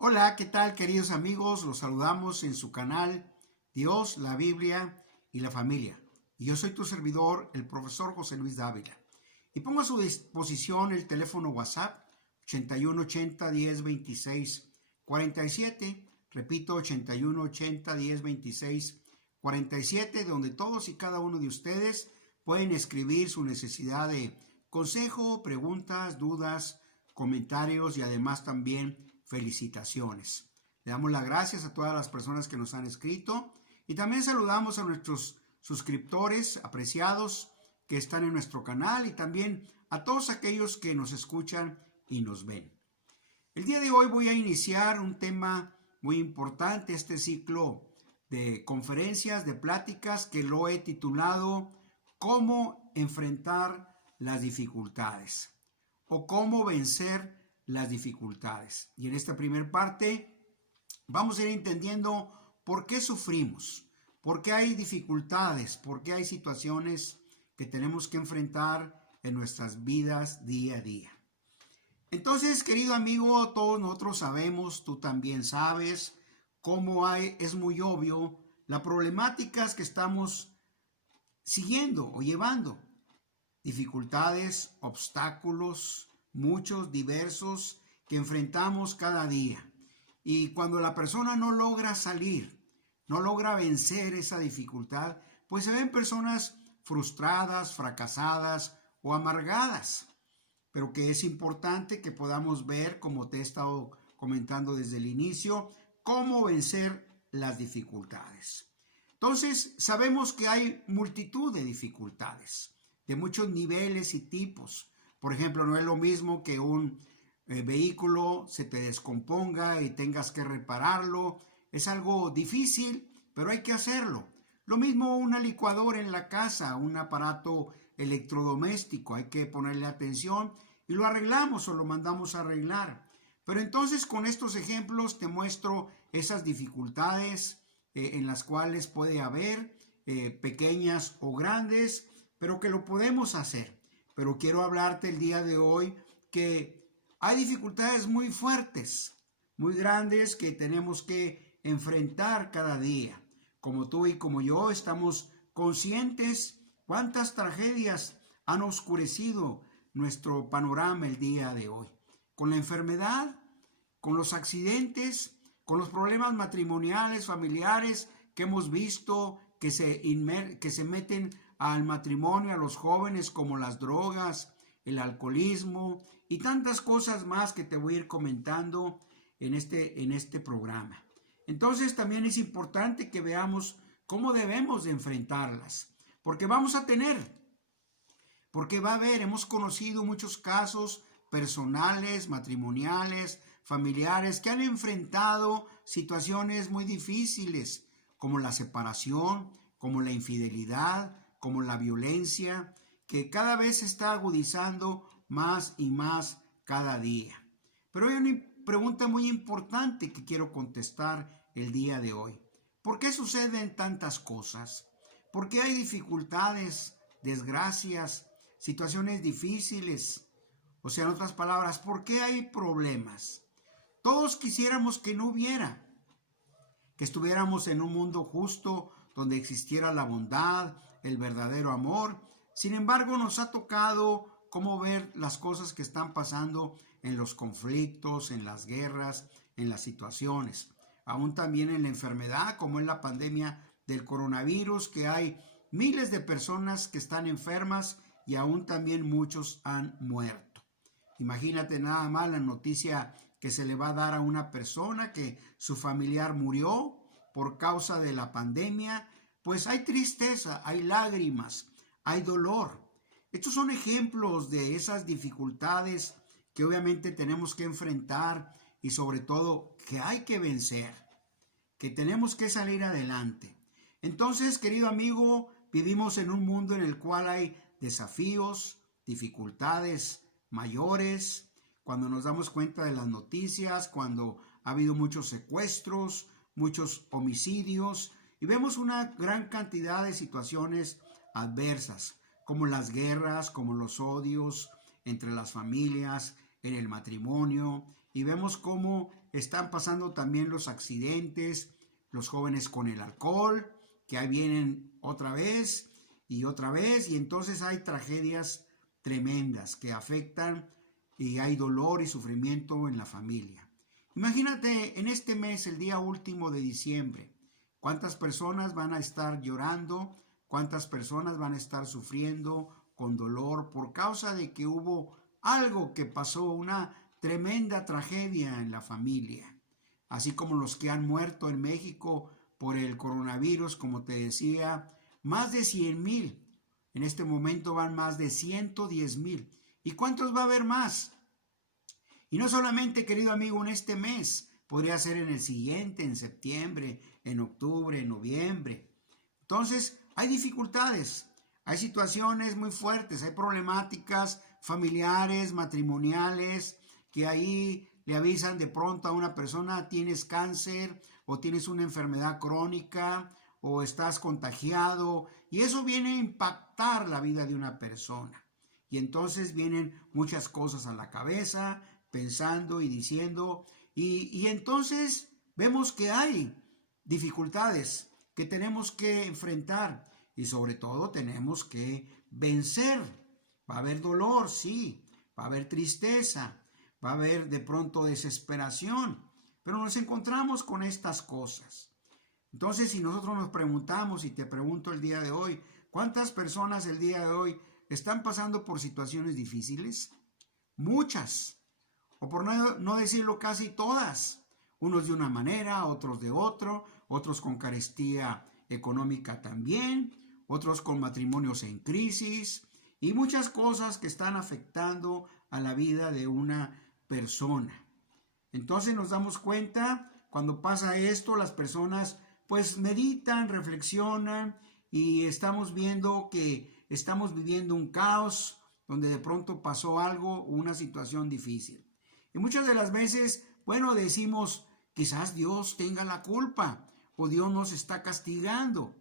Hola, ¿qué tal queridos amigos? Los saludamos en su canal Dios, la Biblia y la familia. Y yo soy tu servidor, el profesor José Luis Dávila. Y pongo a su disposición el teléfono WhatsApp 8180 10 26 47. Repito, 8180 10 26 47, donde todos y cada uno de ustedes pueden escribir su necesidad de consejo, preguntas, dudas, comentarios y además también felicitaciones. Le damos las gracias a todas las personas que nos han escrito y también saludamos a nuestros suscriptores apreciados que están en nuestro canal y también a todos aquellos que nos escuchan y nos ven. El día de hoy voy a iniciar un tema muy importante, este ciclo de conferencias, de pláticas que lo he titulado ¿Cómo enfrentar las dificultades? O cómo vencer las dificultades. Y en esta primera parte vamos a ir entendiendo por qué sufrimos, por qué hay dificultades, por qué hay situaciones que tenemos que enfrentar en nuestras vidas día a día. Entonces, querido amigo, todos nosotros sabemos, tú también sabes, es muy obvio las problemáticas que estamos siguiendo o llevando. Dificultades, obstáculos, muchos, diversos, que enfrentamos cada día. Y cuando la persona no logra salir, no logra vencer esa dificultad, pues se ven personas frustradas, fracasadas o amargadas. Pero que es importante que podamos ver, como te he estado comentando desde el inicio, cómo vencer las dificultades. Entonces, sabemos que hay multitud de dificultades, de muchos niveles y tipos. Por ejemplo, no es lo mismo que un vehículo se te descomponga y tengas que repararlo. Es algo difícil, pero hay que hacerlo. Lo mismo una licuadora en la casa, un aparato electrodoméstico, hay que ponerle atención y lo arreglamos o lo mandamos a arreglar. Pero entonces con estos ejemplos te muestro esas dificultades en las cuales puede haber pequeñas o grandes, pero que lo podemos hacer. Pero quiero hablarte el día de hoy que hay dificultades muy fuertes, muy grandes que tenemos que enfrentar cada día. Como tú y como yo estamos conscientes cuántas tragedias han oscurecido nuestro panorama el día de hoy. Con la enfermedad, con los accidentes, con los problemas matrimoniales, familiares que hemos visto que se meten al matrimonio a los jóvenes, como las drogas, el alcoholismo y tantas cosas más que te voy a ir comentando en este programa. Entonces también es importante que veamos cómo debemos de enfrentarlas, porque va a haber, hemos conocido muchos casos personales, matrimoniales, familiares que han enfrentado situaciones muy difíciles, como la separación, como la infidelidad, como la violencia, que cada vez se está agudizando más y más cada día. Pero hay una pregunta muy importante que quiero contestar el día de hoy. ¿Por qué suceden tantas cosas? ¿Por qué hay dificultades, desgracias, situaciones difíciles? O sea, en otras palabras, ¿por qué hay problemas? Todos quisiéramos que no hubiera, que estuviéramos en un mundo justo donde existiera la bondad, el verdadero amor. Sin embargo, nos ha tocado cómo ver las cosas que están pasando en los conflictos, en las guerras, en las situaciones. Aún también en la enfermedad, como en la pandemia del coronavirus, que hay miles de personas que están enfermas y aún también muchos han muerto. Imagínate nada más la noticia que se le va a dar a una persona que su familiar murió por causa de la pandemia. Pues hay tristeza, hay lágrimas, hay dolor. Estos son ejemplos de esas dificultades que obviamente tenemos que enfrentar y sobre todo que hay que vencer, que tenemos que salir adelante. Entonces, querido amigo, vivimos en un mundo en el cual hay desafíos, dificultades mayores, cuando nos damos cuenta de las noticias, cuando ha habido muchos secuestros, muchos homicidios, y vemos una gran cantidad de situaciones adversas, como las guerras, como los odios entre las familias, en el matrimonio, y vemos cómo están pasando también los accidentes, los jóvenes con el alcohol, que ahí vienen otra vez, y entonces hay tragedias tremendas que afectan y hay dolor y sufrimiento en la familia. Imagínate en este mes, el día último de diciembre, cuántas personas van a estar llorando, cuántas personas van a estar sufriendo con dolor por causa de que hubo algo que pasó, una tremenda tragedia en la familia. Así como los que han muerto en México por el coronavirus, como te decía, más de 100,000. En este momento van más de 110,000. ¿Y cuántos va a haber más? Y no solamente, querido amigo, en este mes, podría ser en el siguiente, en septiembre, en octubre, en noviembre. Entonces, hay dificultades, hay situaciones muy fuertes, hay problemáticas familiares, matrimoniales, que ahí le avisan de pronto a una persona: tienes cáncer o tienes una enfermedad crónica o estás contagiado, y eso viene a impactar la vida de una persona. Y entonces vienen muchas cosas a la cabeza, pensando y diciendo, y entonces vemos que hay dificultades que tenemos que enfrentar y sobre todo tenemos que vencer. Va a haber dolor, sí, va a haber tristeza, va a haber de pronto desesperación, pero nos encontramos con estas cosas. Entonces, si nosotros nos preguntamos, y te pregunto el día de hoy, ¿cuántas personas el día de hoy están pasando por situaciones difíciles? Muchas, o por no decirlo casi todas. Unos de una manera, otros de otro, otros con carestía económica también, otros con matrimonios en crisis y muchas cosas que están afectando a la vida de una persona. Entonces nos damos cuenta, cuando pasa esto, las personas pues meditan, reflexionan y estamos viendo que estamos viviendo un caos donde de pronto pasó algo, una situación difícil. Y muchas de las veces, bueno, decimos, quizás Dios tenga la culpa o Dios nos está castigando.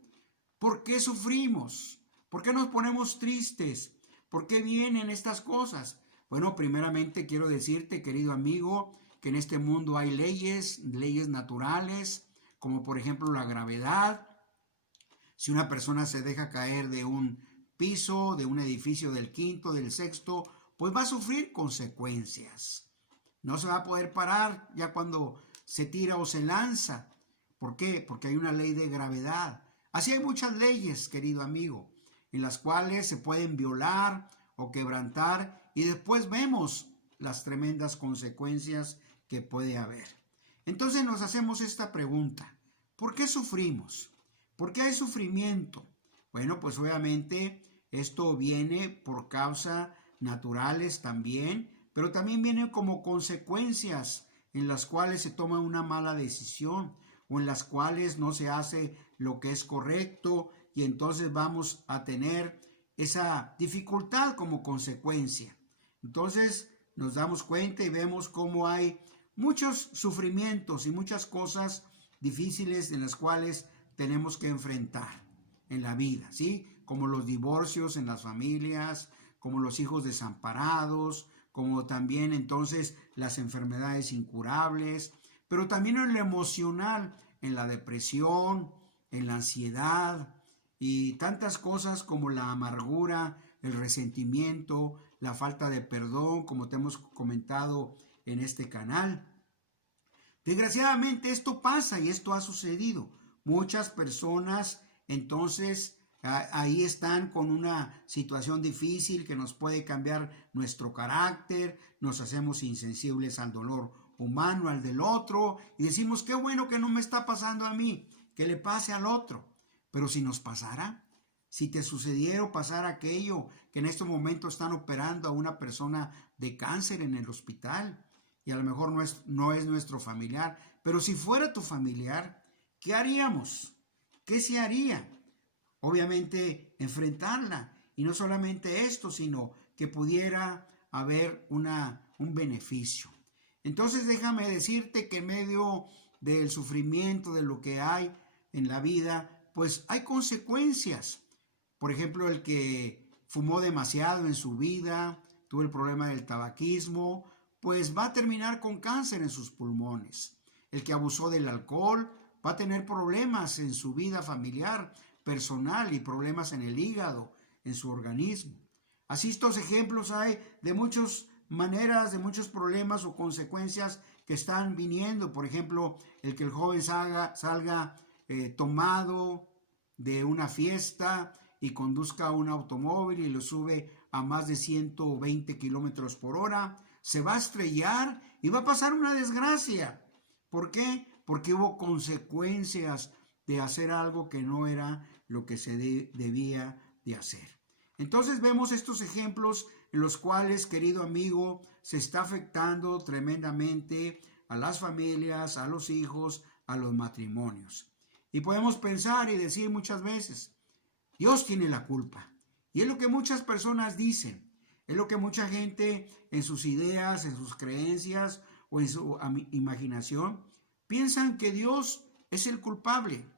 ¿Por qué sufrimos? ¿Por qué nos ponemos tristes? ¿Por qué vienen estas cosas? Bueno, primeramente quiero decirte, querido amigo, que en este mundo hay leyes naturales, como por ejemplo la gravedad. Si una persona se deja caer de un piso, de un edificio del quinto, del sexto, pues va a sufrir consecuencias. No se va a poder parar ya cuando se tira o se lanza. ¿Por qué? Porque hay una ley de gravedad. Así hay muchas leyes, querido amigo, en las cuales se pueden violar o quebrantar y después vemos las tremendas consecuencias que puede haber. Entonces nos hacemos esta pregunta: ¿por qué sufrimos? ¿Por qué hay sufrimiento? Bueno, pues obviamente esto viene por causas naturales también, pero también viene como consecuencias en las cuales se toma una mala decisión o en las cuales no se hace lo que es correcto y entonces vamos a tener esa dificultad como consecuencia. Entonces nos damos cuenta y vemos cómo hay muchos sufrimientos y muchas cosas difíciles en las cuales tenemos que enfrentar en la vida, ¿sí? Como los divorcios en las familias, como los hijos desamparados, como también entonces las enfermedades incurables, pero también en lo emocional, en la depresión, en la ansiedad y tantas cosas como la amargura, el resentimiento, la falta de perdón, como te hemos comentado en este canal. Desgraciadamente esto pasa y esto ha sucedido. Muchas personas entonces ahí están con una situación difícil que nos puede cambiar nuestro carácter, nos hacemos insensibles al dolor humano, al del otro, y decimos, qué bueno que no me está pasando a mí, que le pase al otro. Pero si nos pasara, si te sucediera o pasara aquello, que en este momento están operando a una persona de cáncer en el hospital, y a lo mejor no es nuestro familiar, pero si fuera tu familiar, ¿qué haríamos? ¿Qué se haría? Obviamente enfrentarla, y no solamente esto, sino que pudiera haber un beneficio. Entonces déjame decirte que en medio del sufrimiento, de lo que hay en la vida, pues hay consecuencias. Por ejemplo, el que fumó demasiado en su vida, tuvo el problema del tabaquismo, pues va a terminar con cáncer en sus pulmones. El que abusó del alcohol va a tener problemas en su vida familiar, personal y problemas en el hígado, en su organismo. Así estos ejemplos hay de muchas maneras, de muchos problemas o consecuencias que están viniendo. Por ejemplo, el joven salga tomado de una fiesta y conduzca un automóvil y lo sube a más de 120 kilómetros por hora, se va a estrellar y va a pasar una desgracia. ¿Por qué? Porque hubo consecuencias de hacer algo que no era lo que se debía de hacer. Entonces vemos estos ejemplos en los cuales, querido amigo, se está afectando tremendamente a las familias, a los hijos, a los matrimonios. Y podemos pensar y decir muchas veces, Dios tiene la culpa. Y es lo que muchas personas dicen, es lo que mucha gente en sus ideas, en sus creencias o en su imaginación piensan que Dios es el culpable.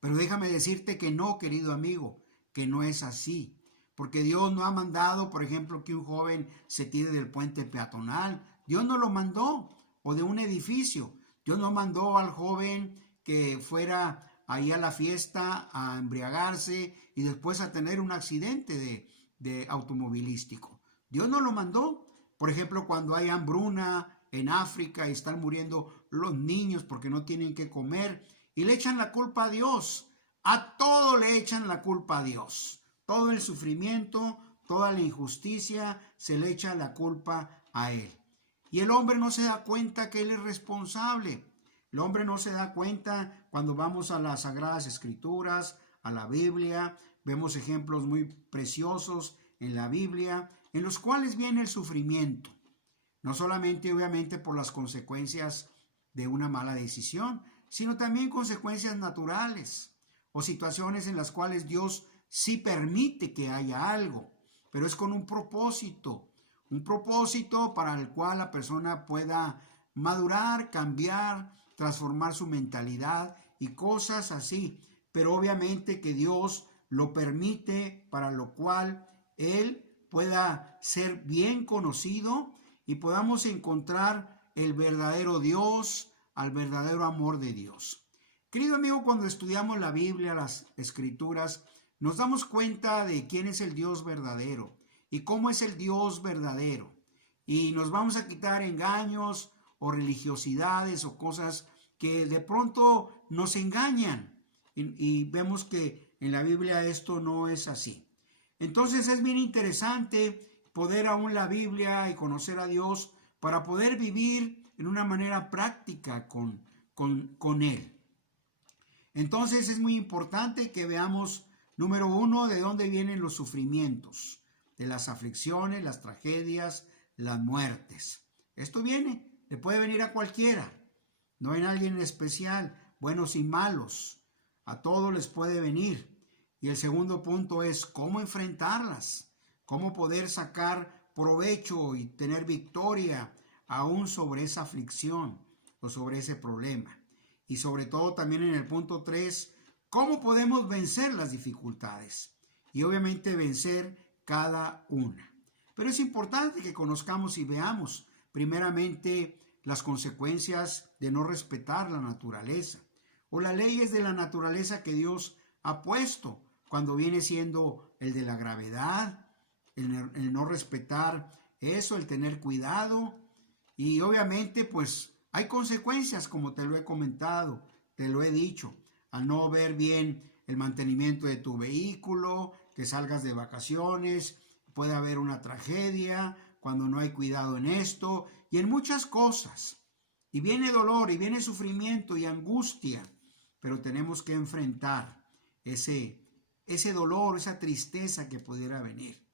Pero déjame decirte que no, querido amigo, que no es así. Porque Dios no ha mandado, por ejemplo, que un joven se tire del puente peatonal. Dios no lo mandó, o de un edificio. Dios no mandó al joven que fuera ahí a la fiesta a embriagarse y después a tener un accidente de automovilístico. Dios no lo mandó. Por ejemplo, cuando hay hambruna en África y están muriendo los niños porque no tienen que comer y le echan la culpa a Dios. A todo le echan la culpa a Dios. Todo el sufrimiento, toda la injusticia se le echa la culpa a Él. Y el hombre no se da cuenta que Él es responsable. El hombre no se da cuenta cuando vamos a las Sagradas Escrituras, a la Biblia. Vemos ejemplos muy preciosos en la Biblia, en los cuales viene el sufrimiento. No solamente, obviamente, por las consecuencias de una mala decisión, sino también consecuencias naturales o situaciones en las cuales Dios sí permite que haya algo, pero es con un propósito para el cual la persona pueda madurar, cambiar, transformar su mentalidad y cosas así. Pero obviamente que Dios lo permite para lo cual Él pueda ser bien conocido y podamos encontrar el verdadero Dios, al verdadero amor de Dios. Querido amigo, cuando estudiamos la Biblia, las Escrituras, nos damos cuenta de quién es el Dios verdadero y cómo es el Dios verdadero. Y nos vamos a quitar engaños o religiosidades o cosas que de pronto nos engañan. Y vemos que en la Biblia esto no es así. Entonces es bien interesante poder aún la Biblia y conocer a Dios para poder vivir en una manera práctica con Él. Entonces es muy importante que veamos, número uno, de dónde vienen los sufrimientos, de las aflicciones, las tragedias, las muertes. Esto le puede venir a cualquiera. No hay nadie en especial, buenos y malos. A todos les puede venir. Y el segundo punto es cómo enfrentarlas, cómo poder sacar provecho y tener victoria aún sobre esa aflicción o sobre ese problema. Y sobre todo también en el punto 3, cómo podemos vencer las dificultades y obviamente vencer cada una. Pero es importante que conozcamos y veamos primeramente las consecuencias de no respetar la naturaleza o las leyes de la naturaleza que Dios ha puesto, cuando viene siendo el de la gravedad, el no respetar eso, el tener cuidado. Y obviamente pues hay consecuencias, como te lo he comentado, te lo he dicho, al no ver bien el mantenimiento de tu vehículo, que salgas de vacaciones, puede haber una tragedia cuando no hay cuidado en esto y en muchas cosas. Y viene dolor y viene sufrimiento y angustia, pero tenemos que enfrentar ese dolor, esa tristeza que pudiera venir.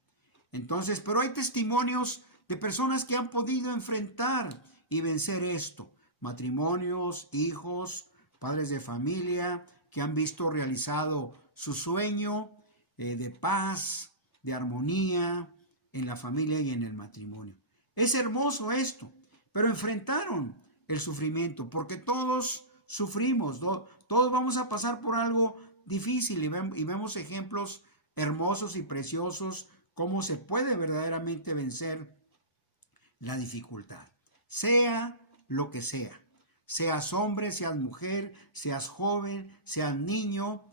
Entonces, pero hay testimonios de personas que han podido enfrentar y vencer esto. Matrimonios, hijos, padres de familia que han visto realizado su sueño de paz, de armonía en la familia y en el matrimonio. Es hermoso esto, pero enfrentaron el sufrimiento porque todos sufrimos, todos vamos a pasar por algo difícil y vemos ejemplos hermosos y preciosos cómo se puede verdaderamente vencer la dificultad, sea lo que sea. Seas hombre, seas mujer, seas joven, seas niño,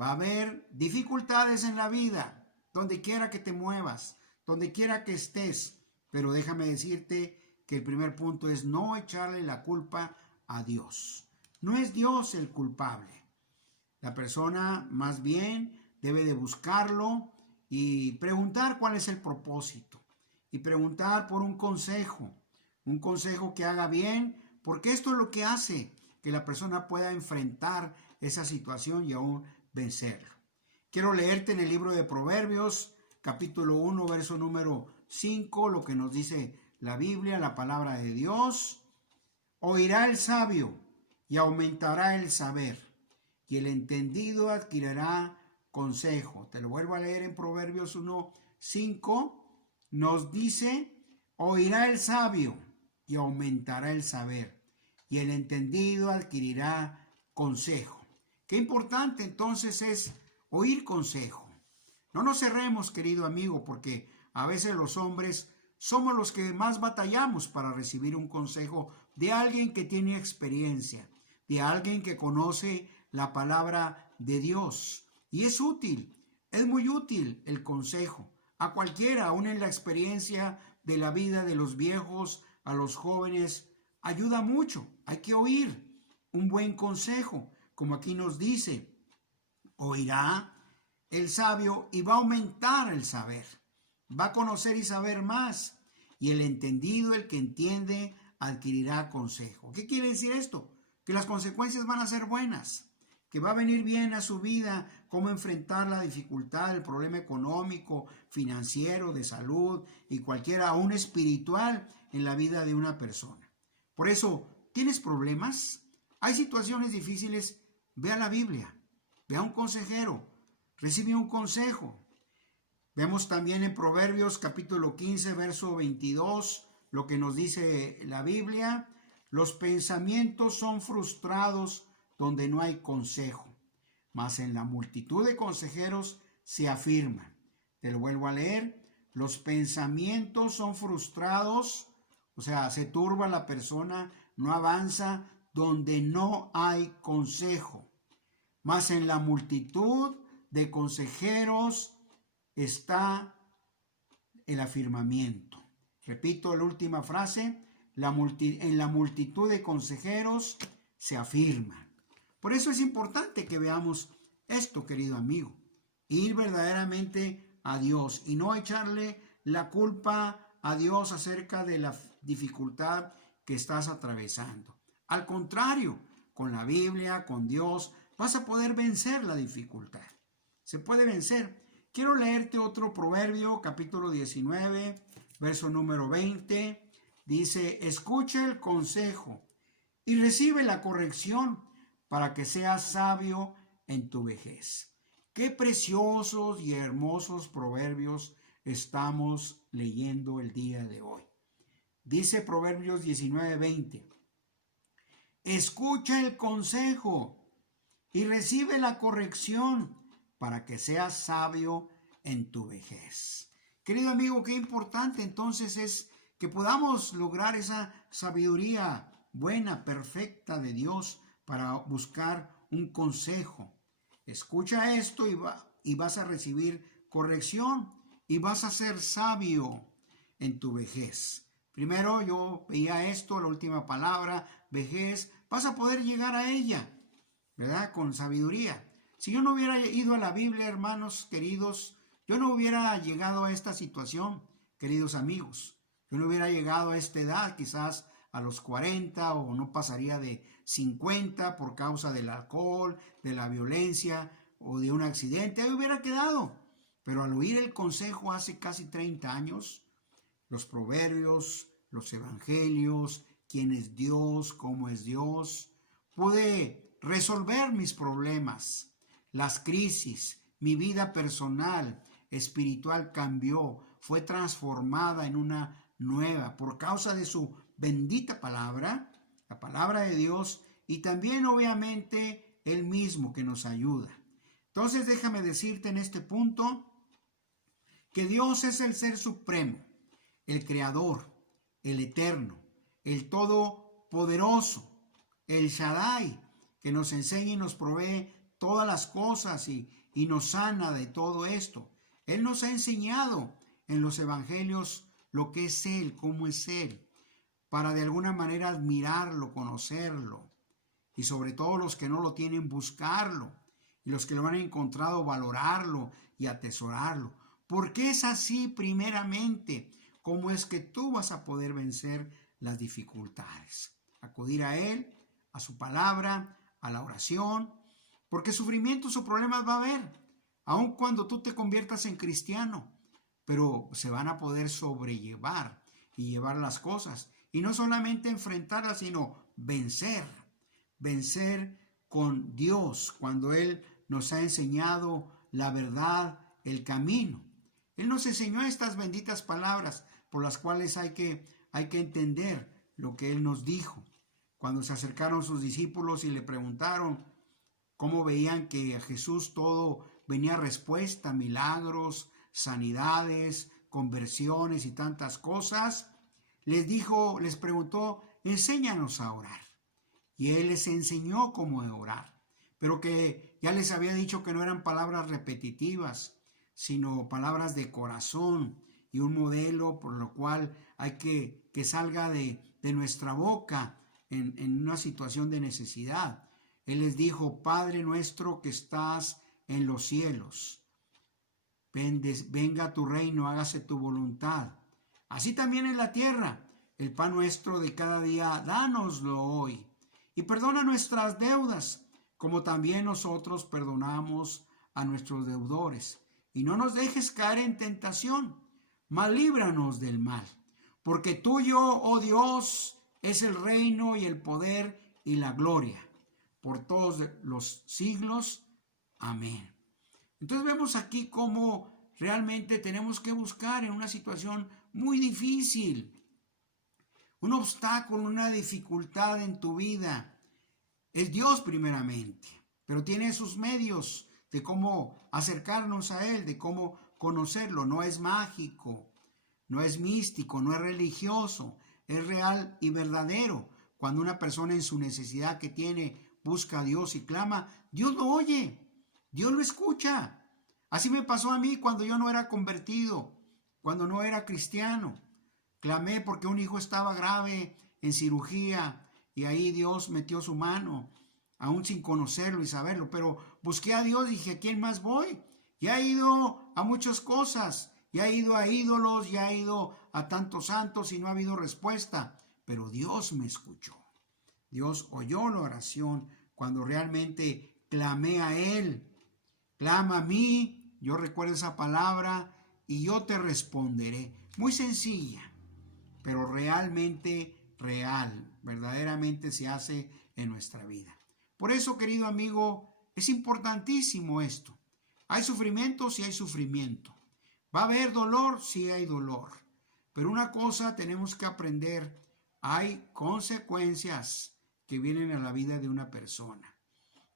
va a haber dificultades en la vida, donde quiera que te muevas, donde quiera que estés. Pero déjame decirte que el primer punto es no echarle la culpa a Dios. No es Dios el culpable. La persona más bien debe de buscarlo y preguntar cuál es el propósito. Y preguntar por un consejo que haga bien, porque esto es lo que hace que la persona pueda enfrentar esa situación y aún vencerlo. Quiero leerte en el libro de Proverbios, capítulo 1, verso número 5, lo que nos dice la Biblia, la palabra de Dios. Oirá el sabio y aumentará el saber, y el entendido adquirirá consejo. Te lo vuelvo a leer en Proverbios 1, 5. Nos dice, oirá el sabio y aumentará el saber, y el entendido adquirirá consejo. Qué importante entonces es oír consejo. No nos cerremos, querido amigo, porque a veces los hombres somos los que más batallamos para recibir un consejo de alguien que tiene experiencia, de alguien que conoce la palabra de Dios. Y es útil, es muy útil el consejo a cualquiera, aún en la experiencia de la vida de los viejos, a los jóvenes, ayuda mucho. Hay que oír un buen consejo, como aquí nos dice, oirá el sabio y va a aumentar el saber, va a conocer y saber más, y el entendido, el que entiende, adquirirá consejo. ¿Qué quiere decir esto? Que las consecuencias van a ser buenas, que va a venir bien a su vida, cómo enfrentar la dificultad, el problema económico, financiero, de salud y cualquiera, aún espiritual en la vida de una persona. Por eso, ¿tienes problemas? ¿Hay situaciones difíciles? Ve a la Biblia, ve a un consejero, recibe un consejo. Vemos también en Proverbios capítulo 15, verso 22, lo que nos dice la Biblia. Los pensamientos son frustrados donde no hay consejo, mas en la multitud de consejeros se afirman. Te lo vuelvo a leer. Los pensamientos son frustrados, o sea, se turba la persona, no avanza donde no hay consejo. Mas en la multitud de consejeros está el afirmamiento. Repito la última frase, en la multitud de consejeros se afirman. Por eso es importante que veamos esto, querido amigo, ir verdaderamente a Dios y no echarle la culpa a Dios acerca de la dificultad que estás atravesando. Al contrario, con la Biblia, con Dios, vas a poder vencer la dificultad. Se puede vencer. Quiero leerte otro proverbio, capítulo 19, verso número 20. Dice, escucha el consejo y recibe la corrección para que seas sabio en tu vejez. Qué preciosos y hermosos proverbios estamos leyendo el día de hoy. Dice Proverbios 19:20. Escucha el consejo y recibe la corrección para que seas sabio en tu vejez. Querido amigo, qué importante entonces es que podamos lograr esa sabiduría buena, perfecta de Dios para buscar un consejo. Escucha esto y vas a recibir corrección y vas a ser sabio en tu vejez. Primero yo veía esto, la última palabra, vejez, vas a poder llegar a ella, ¿verdad? Con sabiduría. Si yo no hubiera ido a la Biblia, hermanos queridos, yo no hubiera llegado a esta situación, queridos amigos. Yo no hubiera llegado a esta edad, quizás a los 40 o no pasaría de 50 por causa del alcohol, de la violencia o de un accidente. Ahí hubiera quedado. Pero al oír el consejo hace casi 30 años, los proverbios, los evangelios, quién es Dios, cómo es Dios, pude resolver mis problemas, las crisis, mi vida personal, espiritual cambió, fue transformada en una nueva por causa de su bendita palabra, la palabra de Dios, y también obviamente Él mismo que nos ayuda. Entonces déjame decirte en este punto que Dios es el ser supremo, el creador, el Eterno, el Todopoderoso, el Shaddai, que nos enseña y nos provee todas las cosas y nos sana de todo esto. Él nos ha enseñado en los evangelios lo que es Él, cómo es Él, para de alguna manera admirarlo, conocerlo, y sobre todo los que no lo tienen, buscarlo, y los que lo han encontrado, valorarlo y atesorarlo. Porque es así primeramente como es que tú vas a poder vencer las dificultades. Acudir a Él, a su palabra, a la oración, porque sufrimientos o problemas va a haber, aun cuando tú te conviertas en cristiano, pero se van a poder sobrellevar y llevar las cosas, y no solamente enfrentarlas, sino vencer con Dios, cuando Él nos ha enseñado la verdad, el camino. Él nos enseñó estas benditas palabras por las cuales hay que entender lo que Él nos dijo. Cuando se acercaron sus discípulos y le preguntaron cómo veían que a Jesús todo venía respuesta, milagros, sanidades, conversiones y tantas cosas, les preguntó, enséñanos a orar. Y Él les enseñó cómo orar, pero que ya les había dicho que no eran palabras repetitivas, sino palabras de corazón y un modelo por lo cual hay que salga de nuestra boca en una situación de necesidad. Él les dijo, Padre nuestro que estás en los cielos, venga tu reino, hágase tu voluntad. Así también en la tierra, el pan nuestro de cada día, dánoslo hoy. Y perdona nuestras deudas, como también nosotros perdonamos a nuestros deudores. Y no nos dejes caer en tentación, mas líbranos del mal. Porque tuyo, oh Dios, es el reino y el poder y la gloria, por todos los siglos. Amén. Entonces vemos aquí cómo realmente tenemos que buscar en una situación muy difícil, un obstáculo, una dificultad en tu vida. Es Dios primeramente, pero tiene sus medios de cómo acercarnos a Él, de cómo conocerlo. No es mágico, no es místico, no es religioso, es real y verdadero. Cuando una persona en su necesidad que tiene busca a Dios y clama, Dios lo oye, Dios lo escucha. Así me pasó a mí cuando yo no era convertido, cuando no era cristiano. Clamé porque un hijo estaba grave en cirugía y ahí Dios metió su mano, aún sin conocerlo y saberlo. Pero busqué a Dios y dije, ¿a quién más voy? Ya he ido a muchas cosas, ya he ido a ídolos, ya he ido a tantos santos y no ha habido respuesta. Pero Dios me escuchó. Dios oyó la oración cuando realmente clamé a Él. Clama a mí, yo recuerdo esa palabra y yo te responderé. Muy sencilla, pero realmente real, verdaderamente se hace en nuestra vida. Por eso, querido amigo, es importantísimo esto. Hay sufrimiento, sí hay sufrimiento. Va a haber dolor, sí hay dolor. Pero una cosa tenemos que aprender, hay consecuencias que vienen a la vida de una persona.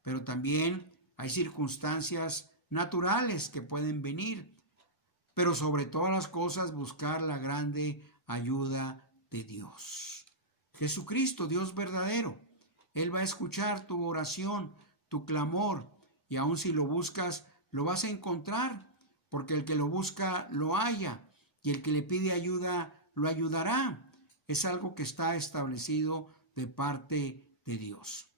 Pero también hay circunstancias naturales que pueden venir. Pero sobre todas las cosas buscar la grande ayuda de Dios. Jesucristo, Dios verdadero, Él va a escuchar tu oración, tu clamor, y aun si lo buscas, lo vas a encontrar, porque el que lo busca lo halla, y el que le pide ayuda lo ayudará. Es algo que está establecido de parte de Dios.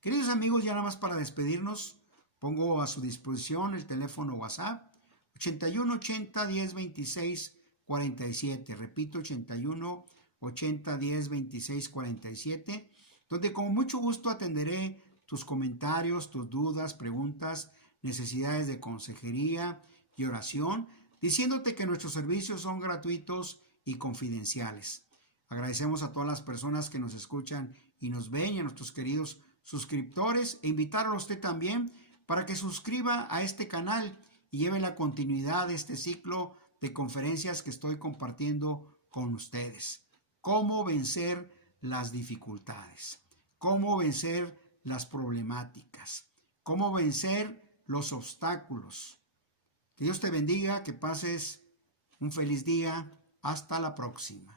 Queridos amigos, ya nada más para despedirnos, pongo a su disposición el teléfono WhatsApp 81 80 10 26 47. Repito, 81 80 10 26 47, donde con mucho gusto atenderé tus comentarios, tus dudas, preguntas, necesidades de consejería y oración, diciéndote que nuestros servicios son gratuitos y confidenciales. Agradecemos a todas las personas que nos escuchan y nos ven, y a nuestros queridos suscriptores, e invitarlo a usted también para que suscriba a este canal y lleve la continuidad de este ciclo de conferencias que estoy compartiendo con ustedes. Cómo vencer las dificultades, cómo vencer las problemáticas, cómo vencer los obstáculos. Que Dios te bendiga, que pases un feliz día. Hasta la próxima.